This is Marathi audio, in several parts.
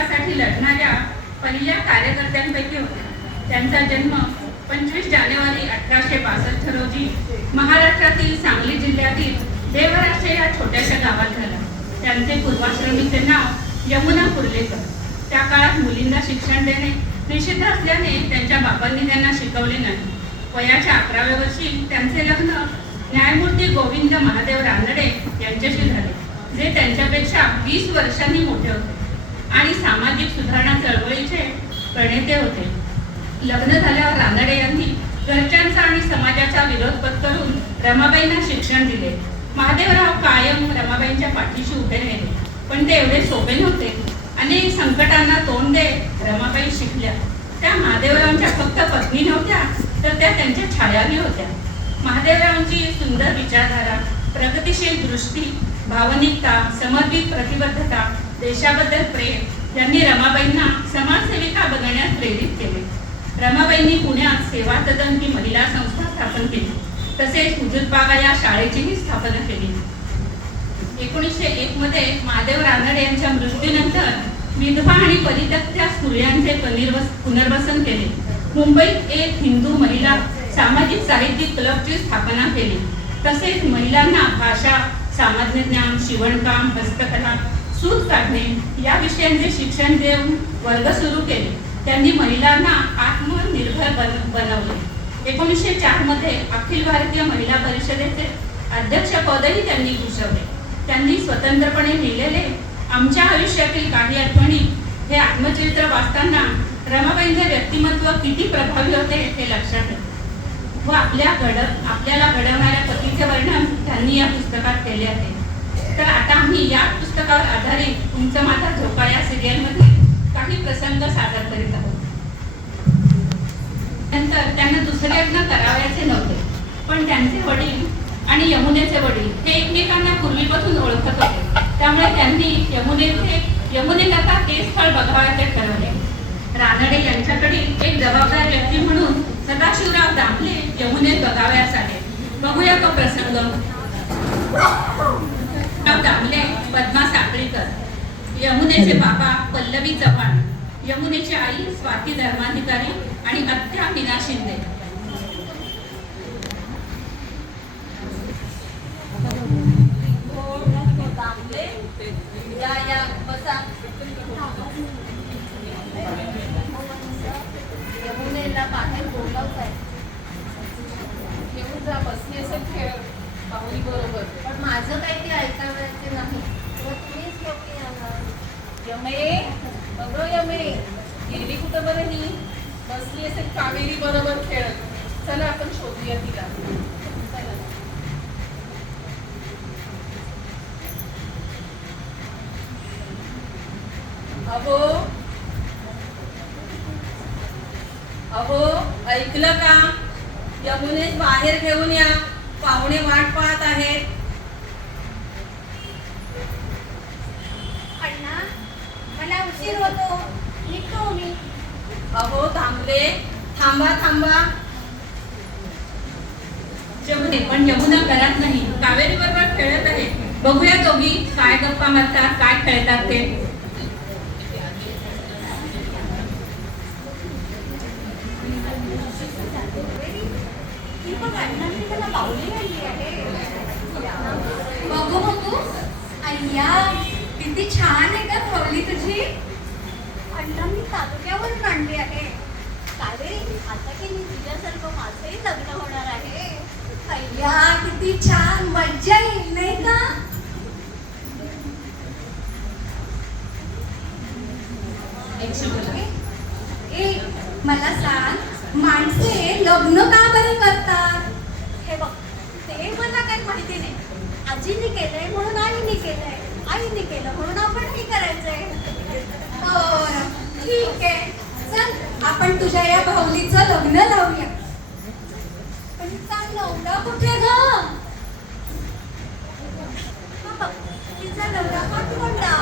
हक्कासाठी लढणाऱ्या पहिल्या कार्यकर्त्यांपैकी होते त्यांचा जन्म पंचवीस जानेवारी अठराशे बासष्ट रोजी महाराष्ट्रातील सांगली जिल्ह्यातील देवराष्ट्र या छोट्याशा गावात झाला. त्यांचे पूर्वाश्रमीचे नाव यमुना कुर्लेकर. त्या काळात मुलींना शिक्षण देणे निषिद्ध असल्याने त्यांच्या बाबांनी त्यांना शिकवले नाही. वयाच्या अकराव्या वर्षी त्यांचे लग्न न्यायमूर्ती गोविंद महादेव रानडे यांच्याशी झाले जे त्यांच्यापेक्षा वीस वर्षांनी मोठे होते. आणि सामाजिक सुधारणा चळवळीचे प्रणेते होते. लग्न झाल्यावर रानडे यांनी घरच्यांचा आणि समाजाचा विरोध पत्करून रमाबाईंना शिक्षण दिले. महादेवराव कायम रमाबाईंच्या पाठीशी उभे राहिले. पण ते एवढे सोपे नव्हते. अनेक संकटांना तोंड देत रमाबाई शिकल्या. त्या महादेवरावांच्या फक्त पत्नी नव्हत्या तर त्या त्यांच्या छायावी होत्या. महादेवरावांची सुंदर विचारधारा प्रगतिशील दृष्टी भावनिकता समर्पित प्रतिबद्धता देशाबद्दल प्रेम. यांनी रमाबाईंना समाजसेविका बनण्यास प्रेरित केले. रमाबाईंनी पुण्यात सेवा सदन ही महिला संस्था स्थापन केली. तसेच हुजूरबागा या शाळेचीही स्थापना केली. एकोणीसशे एक मध्ये महादेव रानडे यांच्या मृत्यूनंतर विधवा आणि परित्यक्त्या स्त्रियांचे पुनर्वसन केले. मुंबईत एक हिंदू महिला सामाजिक साहित्यिक क्लबची स्थापना केली. तसेच महिलांना भाषा सामान्य ज्ञान शिवणकाम हस्तकला सूत काढणे. या विषयांचे शिक्षण देऊन वर्ग सुरू केले. त्यांनी महिलांना आत्मनिर्भर बन बनवले. एकोणीसशे चारमध्ये अखिल भारतीय महिला परिषदेचे अध्यक्षपदही त्यांनी भूषवले. त्यांनी स्वतंत्रपणे लिहिलेले आमच्या आयुष्यातील काही आठवणी हे आत्मचरित्र वाचताना रमाबाईंचे व्यक्तिमत्व किती प्रभावी होते हे लक्षात येते. व आपल्या घड आपल्याला घडवणाऱ्या पतीचे वर्णन त्यांनी या पुस्तकात केले आहे. तर आता आम्ही या पुस्तकावर आधारित तुमचं माझा झोका या सिरियलमध्ये काही प्रसंग सादर करीत आहोत. नंतर त्यांना दुसरे लग्न करावयाचे नव्हते पण त्यांचे वडील आणि यमुनेचे वडील हे एकमेकांना पूर्वीपासून ओळखत होते. त्यामुळे त्यांनी यमुनेचे यमुनेकरता ते स्थळ बघावयाचे ठरवले. रानडे यांच्याकडील एक जबाबदार व्यक्ती म्हणून सदाशिवराव दामले यमुनेत बघावयास आले. बघूया तो प्रसंग. राव दामले पद्मा साखळीकर यमुनेचे बाबा पल्लवी चव्हाण यमुनेची आई स्वाती धर्माधिकारी आणि आत्या मीना शिंदे. यमुनेला बाहेर बोलावत आहे घेऊन जा बसली असेल खेळ बाहुली बरोबर. माझं काही ते ऐकावयाचे नाही. तर तुम्हीच घेऊन या यमे अगं यमे गेली कुठं बरं ही? बसली असेल कावेरी बरोबर खेळत. चला आपण शोधूया तिला. अहो. अहो ऐकलं का? यमुने बाहेर घेऊन या. पाहुणे वाट पाहत आहेत अण्णा मला उशीर होतो निघतो मी अहो थांबा थांबा. पण यमुना करत नाही कावेरी बरोबर खेळत आहे. बघूया दोघी काय गप्पा मारतात काय खेळतात ते. बघू बघू. अय्या किती छान आहे का खवली तुझी. अण्णांनी तालुक्यावरून आणली आहे. कावेरी आता की मी तुझ्यासारखं माझंही लग्न होणार आहे? अय्या किती छान मज्जा येईल नाही का? ए मला सांग माणसे लग्न का बरे करतात? हे बघ ते मला काही माहिती नाही. आजीने केलंय म्हणून आईने केलंय. आईने केलं म्हणून आपणही करायचंय. बरं ठीक आहे. चल आपण तुझ्या या भाऊलीचं लग्न लावूया. पण नवरा कुठे ग? तिचा नवरा कोणता?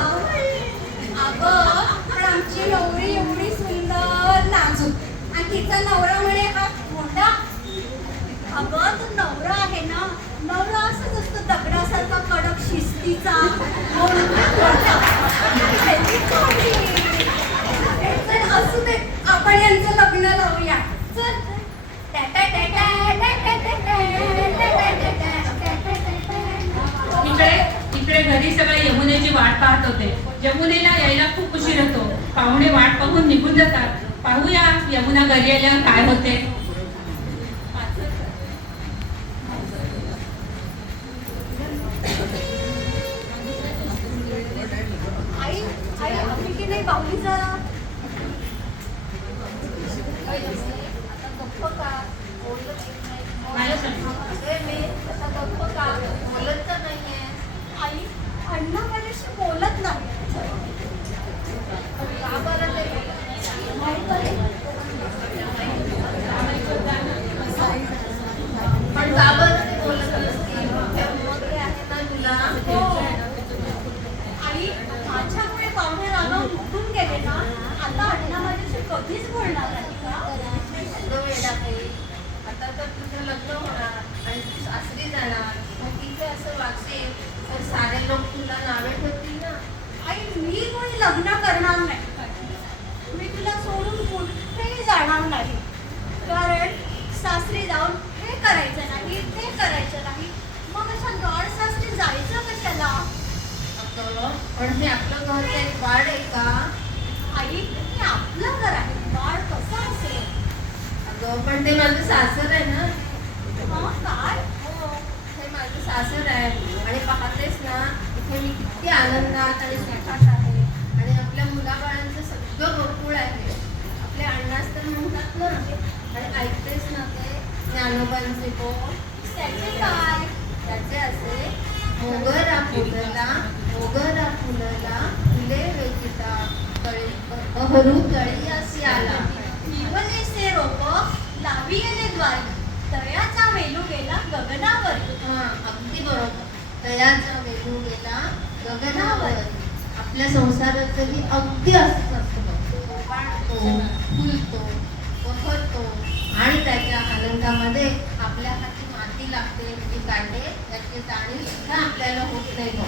अगं पण आमची नवरी एवढी सुंदर नाजूक. आणि तिचा नवरा म्हणे हा मोठा. अगं तो नवरा आहे ना नवरा असंच असतो दगडासारखा कडक शिस्तीचा वाट पाहत होते. यमुनेला यायला खूप उशीर होतो. पाहुणे वाट पाहून निघून जातात. पाहूया यमुना घरी आल्यावर काय होते? तुला नावे ना? आई मी कोणी लग्न करणार नाही. मी तुला सोडून कुठेही जाणार नाही. कारण सासरी जाऊन हे करायचं नाही ते करायचं नाही. मग अशा गॉड सासरी जायचं कशाला? पण हे आपलं घर काही वाढ आहे का? आई हे आपलं घर आहे. बाळ कसं असेल? अगं पण ते माझं सासर आहे ना. काय? हो हे माझं सासर आहे. आणि पाहतेस ना हे मी किती आनंदात आणि सुखात आहे. आणि आपल्या मुलाबाळांचं सगळं भरपूर आहे. आपले अण्णास तर म्हणतात ना आणि ऐकतेच ना ते ज्ञानोबांचे त्याचे काय? त्याचे असे मोगरा फुलला मोगरा फुलला फुले वेचिता तळी अहरू तळी अशी आला. हिरवले रोप लावी गेले द्वारी तळ्याचा वेलू गेला गगनावर. हा अगदी बरोबर. तयाचा वेलू गेला गगनावर आपल्या संसाराचंही अगदी असंच असतं वाढतो फुलतो बहरतो आणि त्याच्या आनंदामध्ये आपल्या हाती माती लागते म्हणजे काढे त्याची जाणीव सुद्धा आपल्याला होत नाही बघ.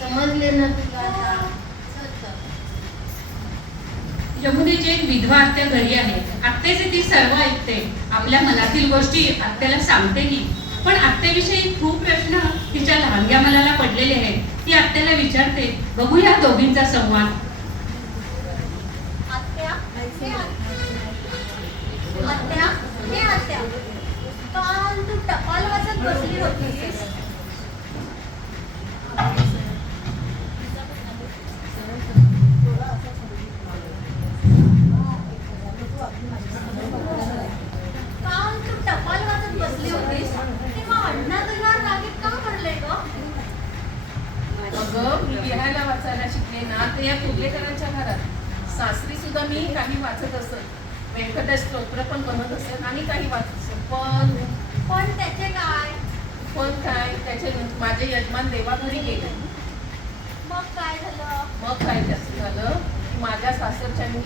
समजले ना तुला आता? तर. यमुनेची एक विधवा आत्या घरी आहे. आत्याचे ती सर्व ऐकते. आपल्या मनातील गोष्टी आत्याला सांगतेही पण आत्तेविषयी खूप प्रश्न तिच्या लहानग्या मनाला पडलेले आहेत. ती आत्याला विचारते बघूया दोघींचा संवाद. काल तू टपाल वाचत बसली होतीस. अगं मी लिहायला वाचायला शिकले ना ते या कुर्लेकरांच्या घरात सासरी सुद्धा मी काही वाचत असत. व्यंकटेश स्तोत्र पण बनत असत आणि काही वाचत असत. पण पण त्याचे काय? पण काय? त्याचे माझे यजमान देवाघरी गेले. मग काय झालं? मग काय झालं? माझ्या सासरच्यांनी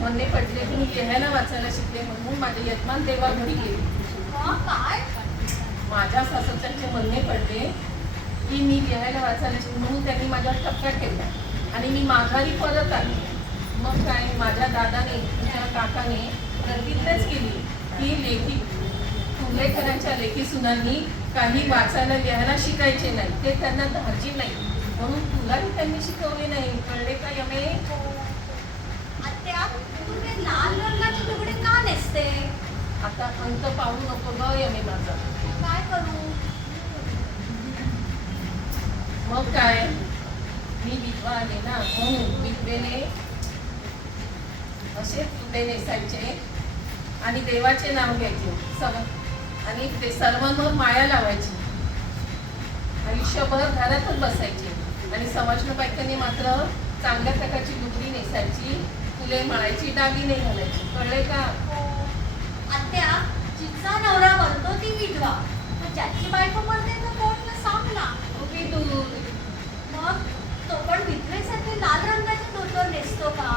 म्हणणे पडले की मी लिहायला वाचायला शिकले म्हणून माझे यजमान देवाघरी गेले. मग काय? माझ्या सासरच्यांचे म्हणणे पडले की मी लिहायला वाचायला म्हणून त्यांनी माझ्यावर टप्प्या केल्या. आणि मी माघारी परत आली. मग काय माझ्या दादाने माझ्या काकाने प्रतिज्ञाच केली. की लेखी कुंभलेकरांच्या लेखी सुनांनी काही वाचायला लिहायला शिकायचे नाही. ते त्यांना धार्जी नाही. म्हणून तुलाही त्यांनी शिकवले नाही. कळले का यमे? आत्या तू ते लाल रंगाचे तुकडे का नेसते? आता अंत पाहू नको ग यमे माझा. काय करू? मग काय? मी विधवा आहे ना म्हणून विधवेने असे तुकडे नेसायचे आणि देवाचे नाव घ्यायचे. सव आणि ते सर्वांवर माया लावायची. आयुष्यभर घरातच बसायचे. आणि समजणं पाहिजे मात्र चांगल्या प्रकारची लुगडी नेसायची फुले माळायची दागिने घालायची. कळले का? हो. आत्या जिचा नवरा बनतो ती विधवा. ज्याची बायको म्हणते तो कोण सांग ना? मग तो पण विधवेसाठी लाल रंगाचे धोतर नेसतो का?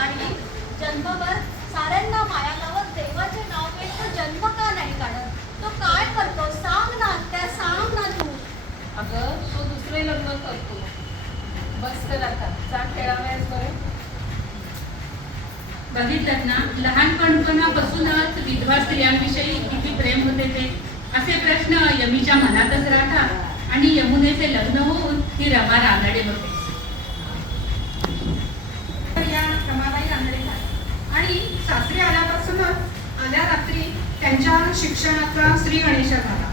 आणि जन्मभर साऱ्यांना माया लावत देवाचे नाव घेत तो जन्म का नाही काढत? तो काय करतो? सांग ना आत्या सांग ना तू. अगं तो दुसरे लग्न करतो. बस कर आता. जा खेळावयास बरं. बघितलं ना? लहानपणपणापासूनच विधवा स्त्रियांविषयी किती प्रेम होते ते. असे प्रश्न यमीच्या मनातच राहतात. आणि यमुनेचे लग्न होऊन ही रमा रानडे होते. रमाबाई रानडे आणि सासरी आल्यापासूनच आल्या रात्री त्यांच्या शिक्षणाचा श्री गणेशा झाला.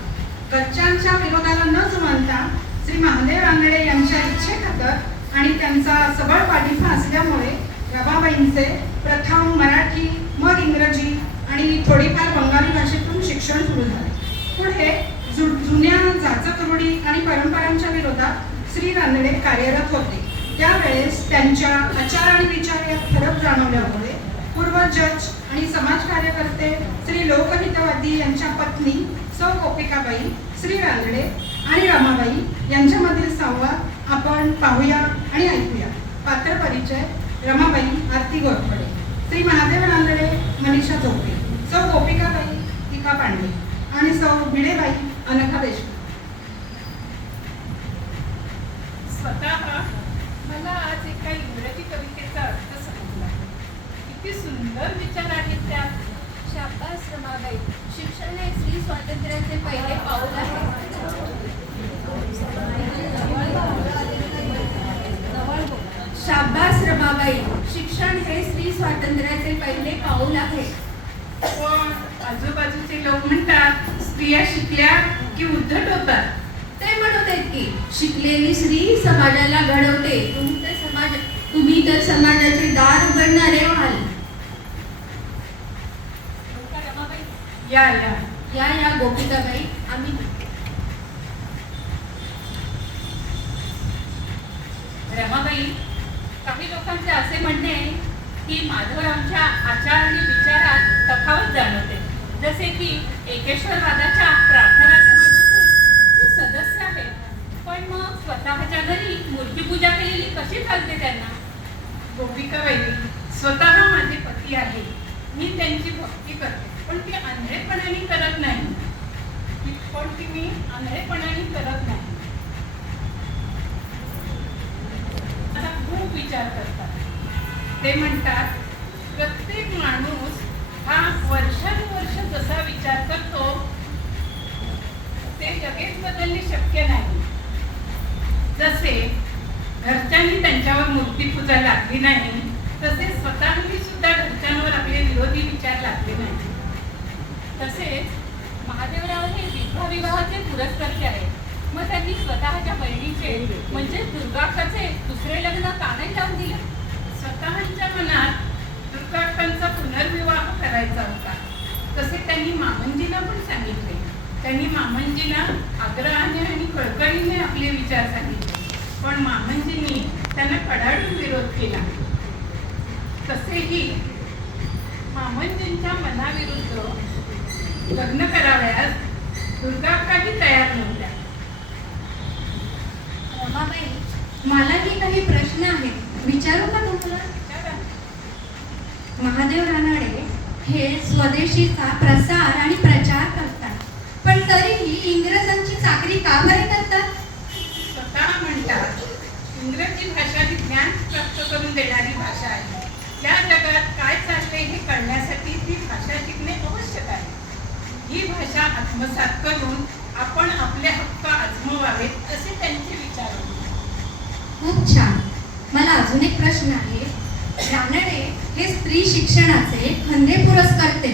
घरच्यांच्या विरोधाला न जुमानता श्री महादेव रांगडे यांच्या इच्छेखातर आणि त्यांचा सबळ पाठिंबा असल्यामुळे रमाबाईंचे प्रथम मराठी मग इंग्रजी आणि थोडीफार बंगाली भाषेतून शिक्षण सुरू झाले. पुढे जुन्या जाचक रूढी आणि परंपरांच्या विरोधात श्री रानडे कार्यरत होते. त्यावेळेस त्यांच्या आचार आणि विचार यात फरक जाणवल्यामुळे पूर्वजज आणि समाज कार्यकर्ते श्री लोकहितवादी यांच्या पत्नी सौ गोपिकाबाई श्री रानडे आणि रमाबाई यांच्यामधील संवाद आपण पाहूया आणि ऐकूया. पात्र परिचय रमाबाई आरती गोरफडे श्री महादेव रानडे मनीषा चौपे सौ गोपिकाबाई टीका पांडे. आणि सौ भिडेबाई Ana Cabeça. या या. या या गोपिकाबाई आम्ही रमाबाई काही लोकांचे असे म्हणणे आहे की माधवरावच्या आचार आणि विचारात तफावत जाणवते. जसे की एकेश्वरवादाच्या प्रार्थना समाजाचे सदस्य आहेत. पण मग स्वतःच्या घरी मूर्तीपूजा केलेली कशी चालते त्यांना? गोपिकाबाई स्वतः माझे पती आहे. मी त्यांची भक्ती करते. पण ती आंधळेपणाने करत नाही. पण ती मी आंधळेपणाने करत नाही. आता खूप विचार करतात. ते म्हणतात प्रत्येक माणूस हा वर्षानुवर्ष जसा विचार करतो ते लगेच बदलणे शक्य नाही. जसे घरच्यांनी त्यांच्यावर मूर्तीपूजा लागली नाही तसे स्वतःनी सुद्धा घरच्यांवर आपले विरोधी विचार लागले नाही तसेच महादेवराव हे विधवा विवाहाचे पुरस्कर्ते आहेत. मग त्यांनी स्वतःच्या बहिणीचे म्हणजे दुर्गाक्षाचे दुसरे लग्न का नाही लावून दिले? स्वतःच्या मनात दुर्गाक्षांचा पुनर्विवाह करायचा होता. तसे त्यांनी मामंजीला पण सांगितले. त्यांनी मामंजीला आग्रहाने आणि कळकळीने आपले विचार सांगितले. पण मामंजींनी त्यांना कडाडून विरोध केला. तसेही मामंजींच्या मनाविरुद्ध लग्न करावयास. दुर्गा काही तयार नव्हत्या. रमाबाई मलाही काही प्रश्न आहेत. विचारू का तुम्हाला महादेव रानडे हे स्वदेशीचा प्रसार आणि प्रचार करतात. पण तरीही इंग्रजांची चाकरी का बरे करतात? स्वतः म्हणतात इंग्रजी भाषा ही ज्ञान प्राप्त करून देणारी भाषा आहे. या जगात काय चालले हे कळण्यासाठी ती भाषा शिकणे आवश्यक आहे. ही भाषा आत्मसात करून आपण आपले हक्क आजमवावेत असे त्यांचे विचार खूप छान. मला अजून एक प्रश्न आहे. रानडे हे स्त्री शिक्षणाचे खंदे पुरस्कर्ते.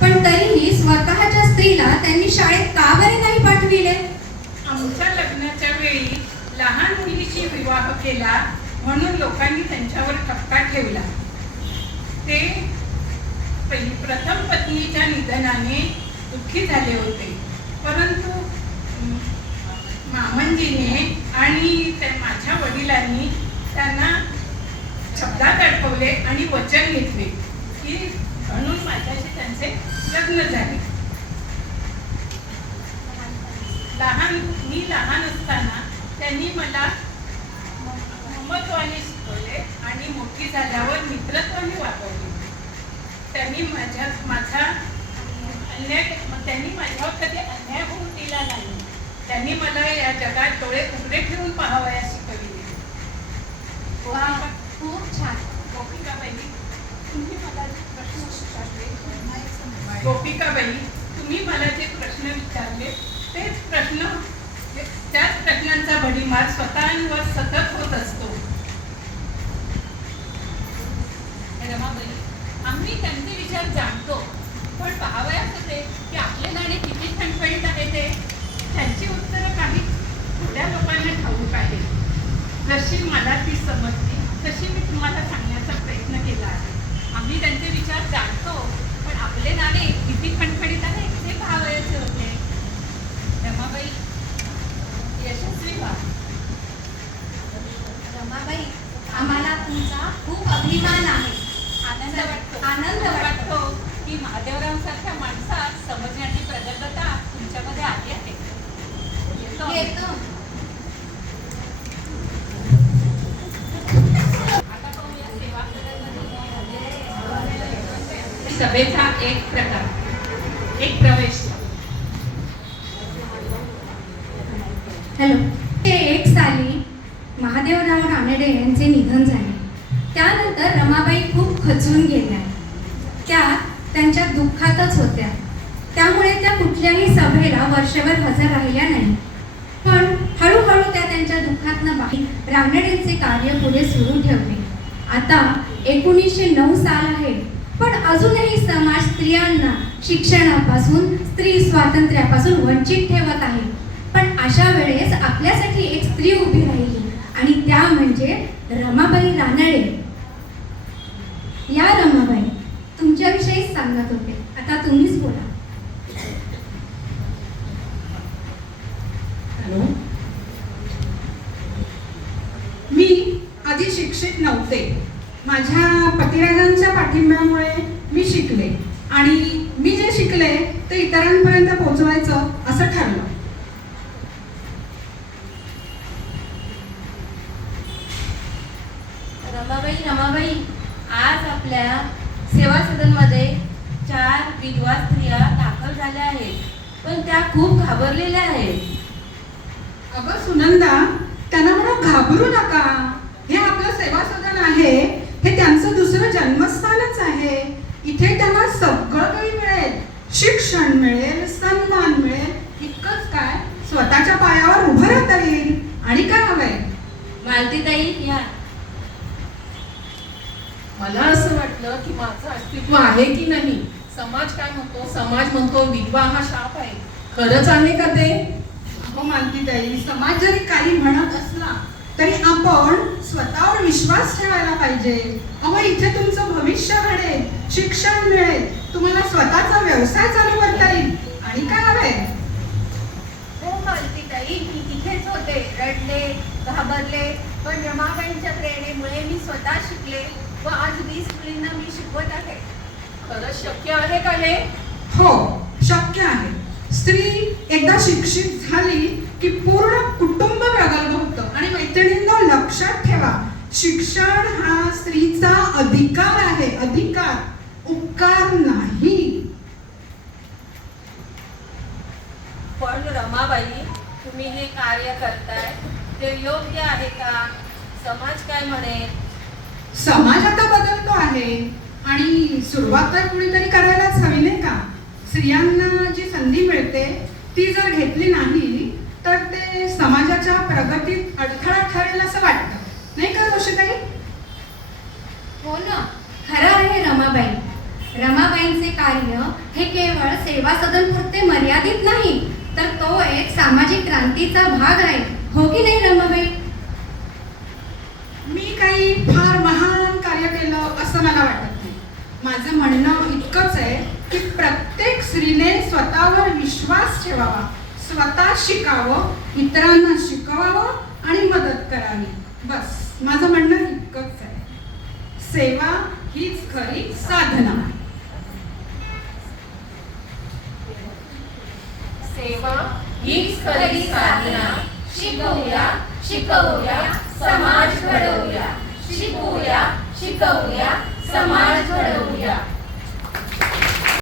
पण तरीही स्वतःच्या स्त्रीला त्यांनी शाळेत का बरे नाही पाठविले? आमच्या लग्नाच्या वेळी लहान मुलीशी विवाह केला म्हणून लोकांनी त्यांच्यावर ठपका ठेवला. ते पहिली प्रथम पत्नीच्या निधनाने दुःखी झाले होते. परंतु मामंजीने आणि त्या माझ्या वडिलांनी त्यांना शब्दात अडकवले आणि वचन घेतले की म्हणून माझ्याशी त्यांचे लग्न झाले. लहान मी लहान असताना त्यांनी मला ममत्वाने शिकवले आणि मोठी झाल्यावर मित्रत्वाने वागवले. त्यांनी माझ्या माझा अन्याय त्यांनी माझ्यावर कधी अन्याय होऊ दिला नाही. त्यांनी मला या जगात डोळे उघडे ठेवून पाहावयास शिकविले वा खूप छान. गोपिकाबाई तुम्ही मला जे प्रश्न विचारले गोपिकाबाई तुम्ही मला जे प्रश्न विचारले तेच प्रश्न त्याच प्रश्नांचा भडीमार स्वतःवर सतत होत असतो. रमाबाई आम्ही त्यांचे विचार जाणतो. पण पाहावयास होते की आपले गाणे किती ठणठणीत आहे ते? त्यांची उत्तरं काही थोड्या लोकांना ठाऊक आहे. जशी मला ती समजली हॅलो. ते एक साली महादेवराव रानडे यांचे निधन झाले. त्यानंतर रमाबाई खूप खचून गेल्या. त्या त्यांच्या दुःखातच होत्या. त्यामुळे त्या कुठल्याही सभेला वर्षभर हजर राहिल्या नाही. पण हळूहळू त्या त्यांच्या दुःखातनं बाहेर रानडेंचे कार्य पुढे सुरू ठेवले. आता एकोणीसशे नऊ साल आहे. पण अजूनही समाज स्त्रियांना शिक्षणापासून स्त्री स्वातंत्र्यापासून वंचित ठेवत आहे. अशा वेळेस आपल्यासाठी एक स्त्री उभी राहिली आणि त्या म्हणजे रमाबाई रानडे या रमाबाई तुमच्याविषयीच सांगत होते आता तुम्हीच बोला हॅलो मी आधी शिक्षित नव्हते माझ्या पतिराजांच्या पाठिंब्यामुळे मी शिकले आणि मी जे शिकले ते इतरांपर्यंत पोहोचवायचं असं ठरलं रमाबाई रमाबाई आज आपल्या सेवा सदनमध्ये चार विधवा स्त्रिया दाखल झाल्या आहेत पण त्या खूप घाबरलेल्या आहेत. अगं सुनंदा त्यांना म्हणा घाबरू नका. हे आपलं सेवा सदन आहे. हे त्यांचं दुसरं जन्मस्थानच आहे. इथे त्यांना सगळं काही मिळेल. शिक्षण मिळेल सन्मान मिळेल. इतकंच काय? स्वतःच्या पायावर उभं राहता येईल. आणि काय हवंय? मालतीताई या. मला असं वाटलं की माझं अस्तित्व आहे की नाही? समाज काय म्हणतो? समाज म्हणतो विधवा हा शाप आहे. खरंच आहे का ते? अहो मालतीताई समाज जरी काही म्हणत असला तरी आपण स्वतःवर विश्वास ठेवायला पाहिजे. अहो इथे तुमचं भविष्य घडेल शिक्षण मिळेल तुम्हाला स्वतःचा व्यवसाय चालू करता येईल. आणि काय हवंय? हो मालतीताई मी तिथेच होते. रडले घाबरले पण रमाबाईंच्या प्रेरणेमुळे मी स्वतः शिकले व आज वीस मुलींना मी शिकवत आहे. खरंच शक्य आहे का हे? हो शक्य आहे. स्त्री एकदा शिक्षित झाली की पूर्ण कुटुंब प्रगल्भ होतं. आणि मैत्रिणींना लक्षात ठेवा शिक्षण हा स्त्रीचा अधिकार आहे. अधिकार उपकार नाही. पण रमाबाई तुम्ही हे कार्य करताय. ते योग्य आहे का? समाज काय म्हणेल? समाज आता बदलतो आहे. आणि सुरुवात तर कुणीतरी करायलाच हवी नाही का? स्त्रियांना जी संधी मिळते ती जर घेतली नाही तर ते समाजाच्या प्रगतीत अडथळा ठरेल असं वाटतं. नाही का रोषताई हो ना. खरं आहे रमाबाई. रमाबाईंचे कार्य हे केवळ सेवा सदन पुरते मर्यादित नाही तर तो एक सामाजिक क्रांतीचा भाग आहे. हो की नाही रमाबाई? मी काही फार महान कार्य केलं असं मला वाटत. माझं म्हणणं इतकंच आहे की प्रत्येक स्त्रीने स्वतःवर विश्वास ठेवावा. स्वतः शिकावं इतरांना शिकवावं आणि मदत करावी. बस माझं म्हणणं इतकंच आहे. सेवा हीच खरी साधना सेवा हीच खरी साधना. शिकवूया शिकवूया समाज घडवूया. शिकवूया शिकवूया समाज घडवूया